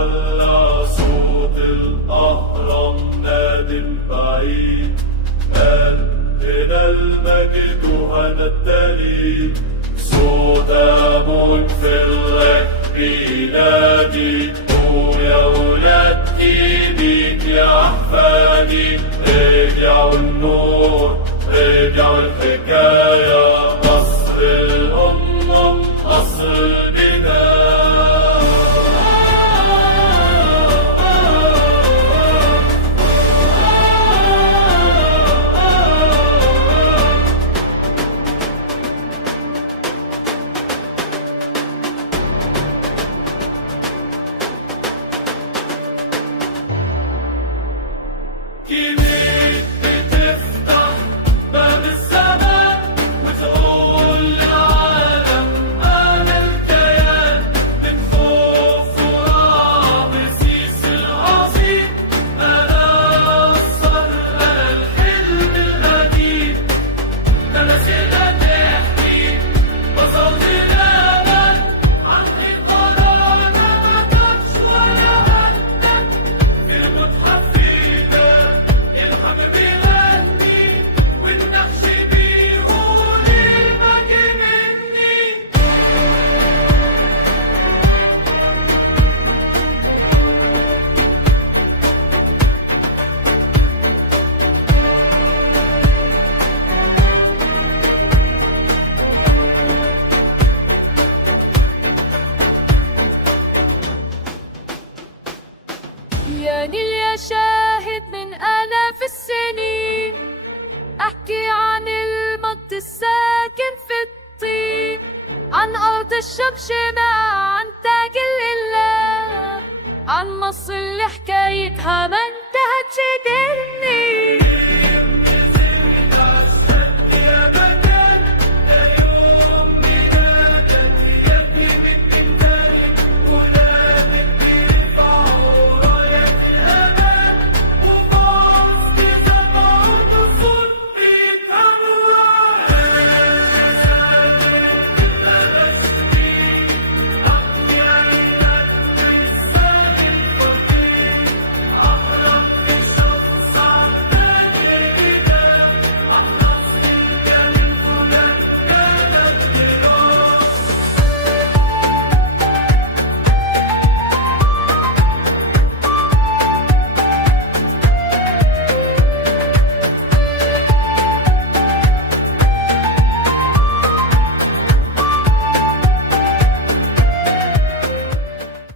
على صوت الأهرام نادي البعيد، قال هنا المجد وهنا الدليل. صوت أبوك في الغد بينادي، يا ولاد إيديك يا أحفادي. رجعوا النور، رجعوا الحكاية، مصر الأم مصر البداية. كنيسة بتفتح باب السماء وتقول للعالم أنا الكيان. من فوق فراغ رمسيس العظيم، أنا الصر أنا الحلم القديم. نسينا نحكي بصلي دايما عن القرار ما كانش ولا هدك في المتحف فينا. الحب بيغني والنقش بيقول المجد مني. يا نيل يا شاهد من آلاف السنين، أحكي عن المجد الساكن في الطين، عن أرض الشمشمة، عن تاج الإله، عن مصر اللي حكايتها ما انتهتش. دني